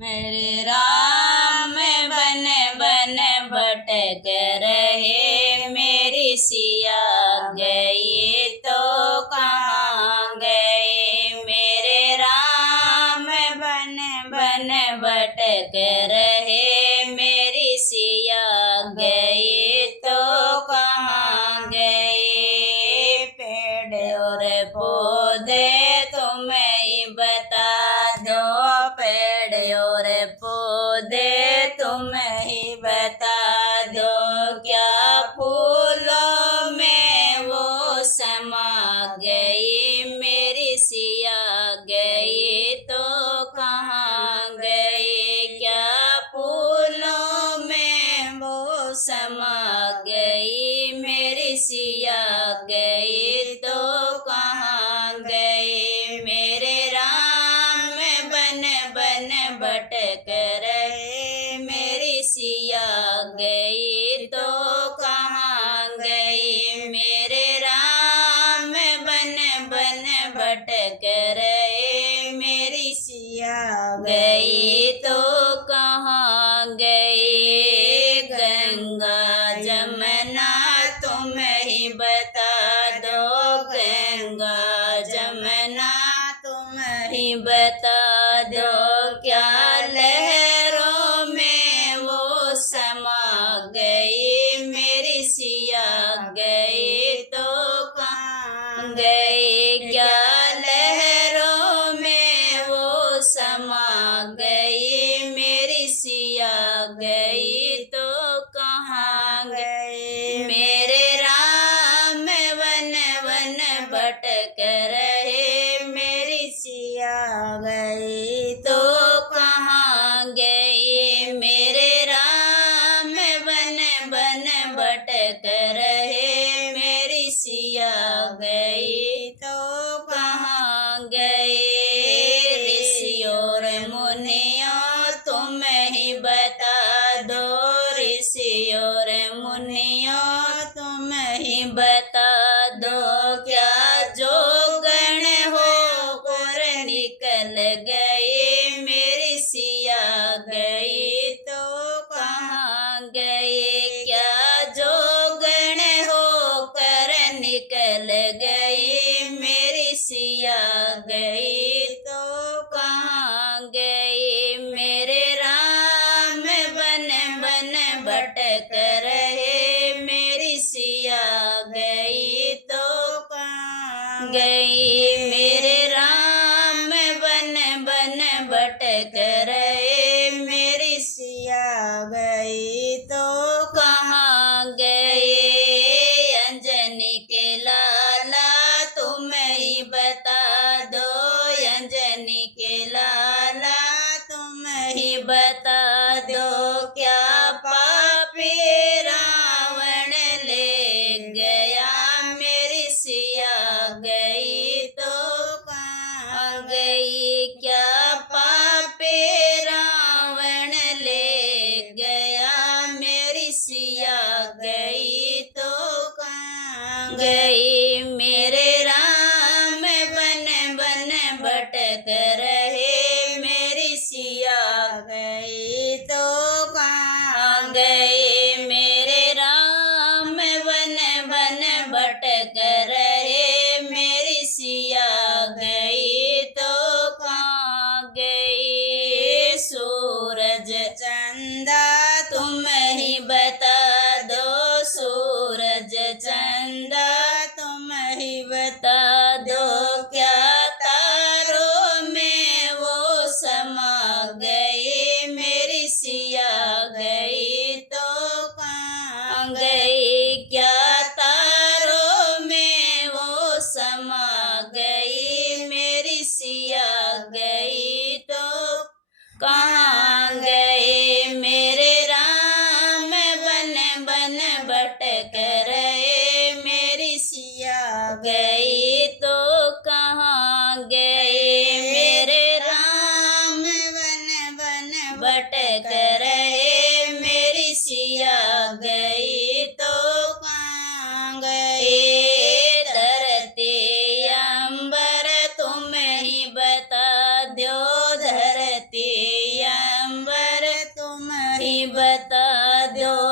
मेरे राम बन बन भटक रहे, मेरी सिया गई तो कहाँ गए। मेरे राम बन बन भटक रहे, मेरी सिया गई तो कहाँ गए। पेड़ और पौधे तुम ही बता दो, पेड़ और पौधे तुम ही बता दो, क्या फूलों में वो समा गई। मेरी सिया गई तो कहाँ गई, क्या फूलों में वो समा गई। मेरी सिया गई तो कहाँ गई। मेरे राम बन बन भटक रहे, मेरी सिया गई तो कहाँ गई। मेरे राम बन बन भटक रहे, मेरी सिया गई तो कहाँ गई। गंगा जमुना तुम ही बता दो, गंगा जमुना तुम ही बता दो, क्या लहरों में वो समा गई। मेरी सिया गई तो कहाँ गई, क्या लहरों में वो समा गई। मेरी सिया गई तो कहाँ गई। मेरे राम वन वन भटक रहे, मेरी सिया गई तो कहाँ गई। मेरे राम वन वन भटक रहे, मेरी सिया गई तो कहाँ गई। ऋषि और मुनियों तुम ही बता दो, ऋषि और मुनियों तुम ही बता दो, क्या जोगण होकर निकल गए। मेरी सिया गई तो कहाँ गए, क्या जोगण होकर निकल गई। मेरी सिया गई तो कहाँ गई। मेरे राम बन बन भटक रहे, मेरी सिया गई तो कहाँ गई। मेरे राम बन बन भटक रहे, मेरी सिया गई तो कहाँ गई। अंजनी के लाला तुम ही बता दो, अंजनी के लाला तुम ही बता दो, क्या पापी रावण ले गया। मेरी सिया गई तो कहाँ गई, क्या पापी रावण ले गया। मेरी सिया गई तो कहाँ गई। मेरे राम बन बन भटक रहे, मेरी सिया गई तो कहाँ गई। मेरे राम बन बन भटक रहे, मेरी सिया गई तो कहाँ गई। सूरज चंदा तुम ही बता दो, सूरज चंदा तुम ही बता दो, क्या तारों में वो समा गई। मेरी सिया गई तो कहाँ गई, क्या तारों में वो समा गई। मेरी सिया गई तो कहाँ गई। मेरे राम बन बन भटक रहे, मेरी सिया गई तो कहाँ गई। मेरे राम बन बन भटक रहे, मेरी सिया गई तो कहाँ गई। धरती अंबर तुम ही बता दो, धरती बता दो